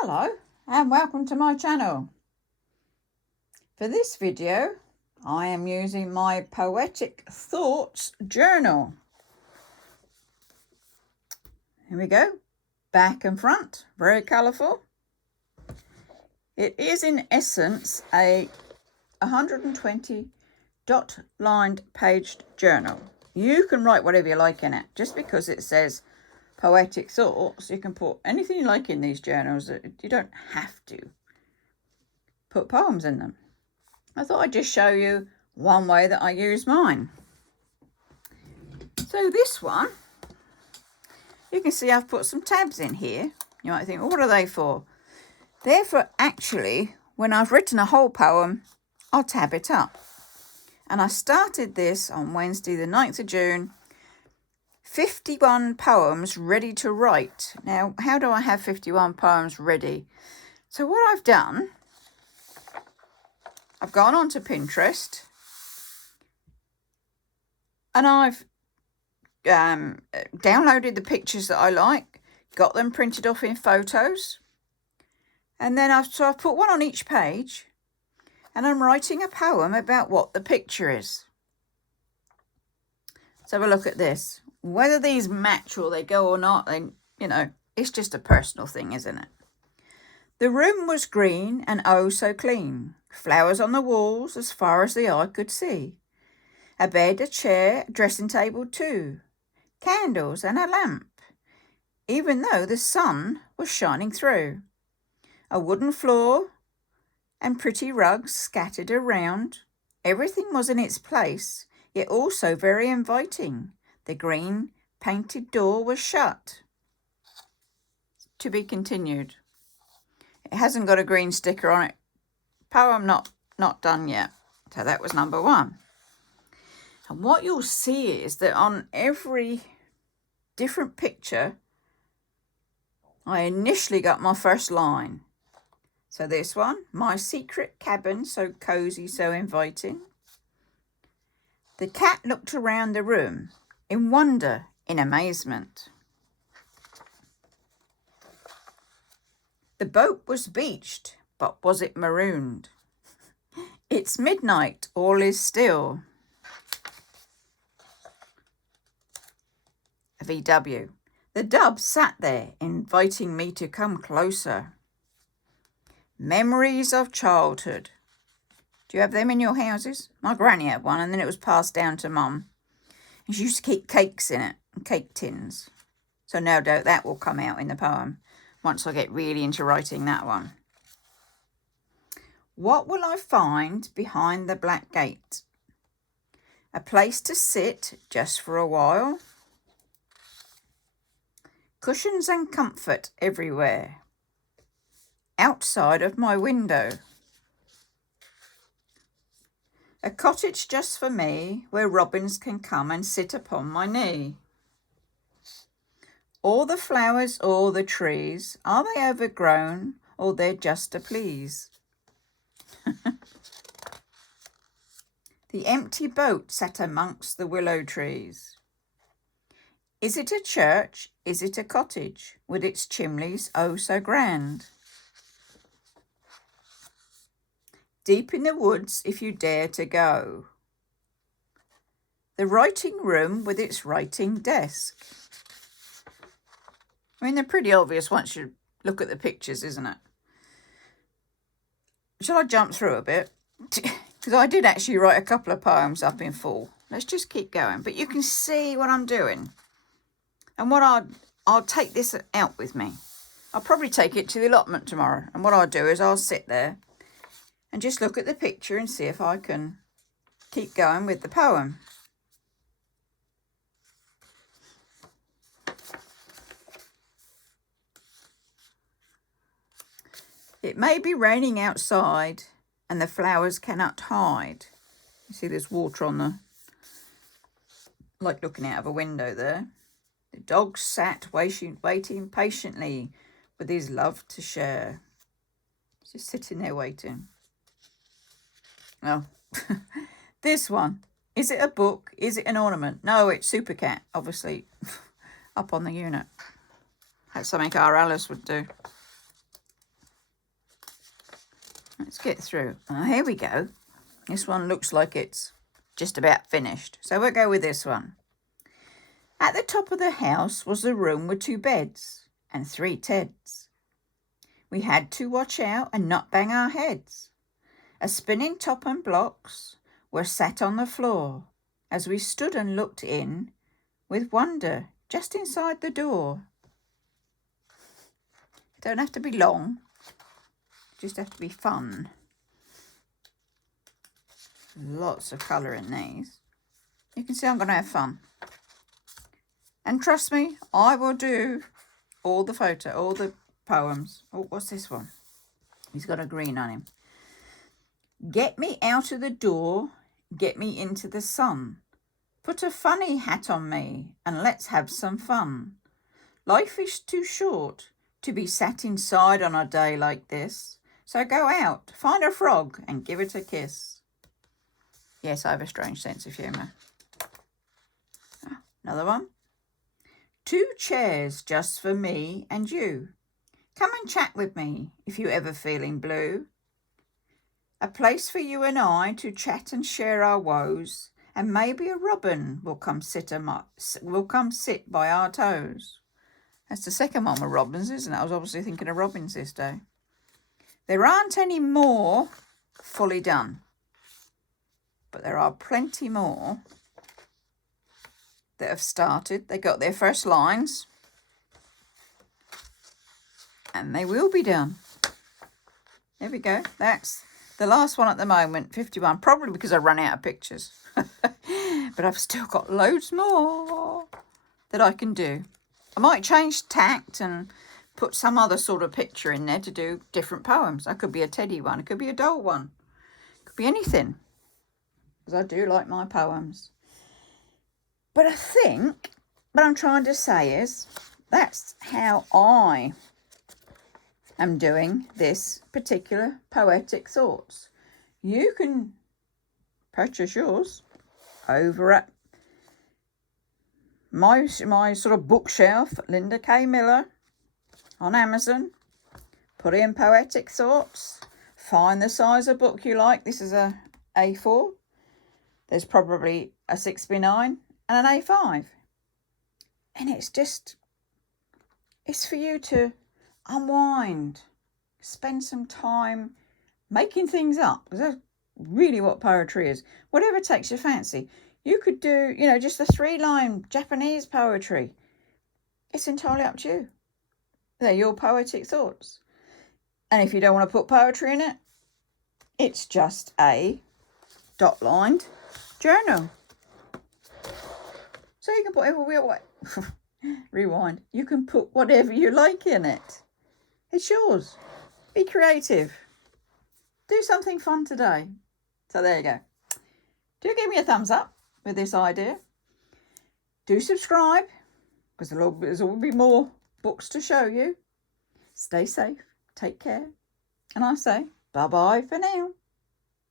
Hello and welcome to my channel. For this video I am using my Poetic Thoughts journal. Here we go, back and front, very colourful. It is in essence a 120 dot lined paged journal. You can write whatever you like in it. Just because it says Poetic Thoughts, you can put anything you like in these journals. You don't have to put poems in them. I thought I'd just show you one way that I use mine. So this one, you can see I've put some tabs in here. You might think, well, what are they for? They're for actually, when I've written a whole poem, I'll tab it up. And I started this on Wednesday the 9th of June. 51 poems ready to write. Now, how do I have 51 poems ready? So what I've done, I've gone onto Pinterest and I've downloaded the pictures that I like, got them printed off in photos, and then I've put one on each page, and I'm writing a poem about what the picture is. Let's have a look at this. Whether these match or they go or not, it's just a personal thing, isn't it? The room was green and oh so clean. Flowers on the walls as far as the eye could see. A bed, a chair, a dressing table too. Candles and a lamp, even though the sun was shining through. A wooden floor and pretty rugs scattered around. Everything was in its place, yet also very inviting. The green painted door was shut. To be continued. It hasn't got a green sticker on it. Poem not done yet. So that was number one. And what you'll see is that on every different picture, I initially got my first line. So this one, my secret cabin, so cozy, so inviting. The cat looked around the room in wonder, in amazement. The boat was beached, but was it marooned? It's midnight, all is still. VW. The dove sat there, inviting me to come closer. Memories of childhood. Do you have them in your houses? My granny had one, and then it was passed down to Mum. And she used to keep cakes in it, and cake tins. So no doubt that will come out in the poem once I get really into writing that one. What will I find behind the black gate? A place to sit just for a while. Cushions and comfort everywhere. Outside of my window. A cottage just for me, where robins can come and sit upon my knee. All the flowers, all the trees, are they overgrown, or they're just to please? The empty boat sat amongst the willow trees. Is it a church? Is it a cottage, with its chimneys oh so grand? Deep in the woods, if you dare to go. The writing room with its writing desk. I mean, they're pretty obvious once you look at the pictures, isn't it? Shall I jump through a bit? Because I did actually write a couple of poems up in full. Let's just keep going. But you can see what I'm doing. And what I'll take this out with me. I'll probably take it to the allotment tomorrow. And what I'll do is I'll sit there and just look at the picture and see if I can keep going with the poem. It may be raining outside and the flowers cannot hide. You see there's water on the, like looking out of a window there. The dog sat waiting patiently with his love to share. Just sitting there waiting. Oh, this one. Is it a book? Is it an ornament? No, it's Super Cat, obviously, up on the unit. That's something our Alice would do. Let's get through. Oh, here we go. This one looks like it's just about finished. So we'll go with this one. At the top of the house was a room with 2 beds and 3 Teds. We had to watch out and not bang our heads. A spinning top and blocks were sat on the floor as we stood and looked in with wonder just inside the door. Don't have to be long, just have to be fun. Lots of colour in these. You can see I'm going to have fun. And trust me, I will do all the poems. Oh, what's this one? He's got a green on him. Get me out of the door, get me into the sun. Put a funny hat on me and let's have some fun. Life is too short to be sat inside on a day like this. So go out, find a frog and give it a kiss. Yes, I have a strange sense of humour. Another one. 2 chairs just for me and you. Come and chat with me if you're ever feeling blue. A place for you and I to chat and share our woes, and maybe a robin will come sit by our toes. That's the second one with robins, isn't it? I was obviously thinking of robins this day. There aren't any more fully done, but there are plenty more that have started. They got their first lines and they will be done. There we go. That's the last one at the moment, 51, probably because I ran out of pictures. But I've still got loads more that I can do. I might change tact and put some other sort of picture in there to do different poems. That could be a teddy one. It could be a doll one. It could be anything. Because I do like my poems. But I think what I'm trying to say is that's how I am doing this particular Poetic Thoughts. You can purchase yours over at my sort of bookshelf, Linda K. Miller, on Amazon. Put in Poetic Thoughts. Find the size of book you like. This is a A4. There's probably a 6x9 and an A5. And it's for you to unwind, spend some time making things up. Because that's really what poetry is. Whatever takes your fancy. You could do, just a 3-line Japanese poetry. It's entirely up to you. They're your poetic thoughts. And if you don't want to put poetry in it, it's just a dot-lined journal. So you can put rewind. You can put whatever you like in it. It's yours. Be creative. Do something fun today. So there you go. Do give me a thumbs up with this idea. Do subscribe, because there'll be more books to show you. Stay safe. Take care. And I say bye-bye for now.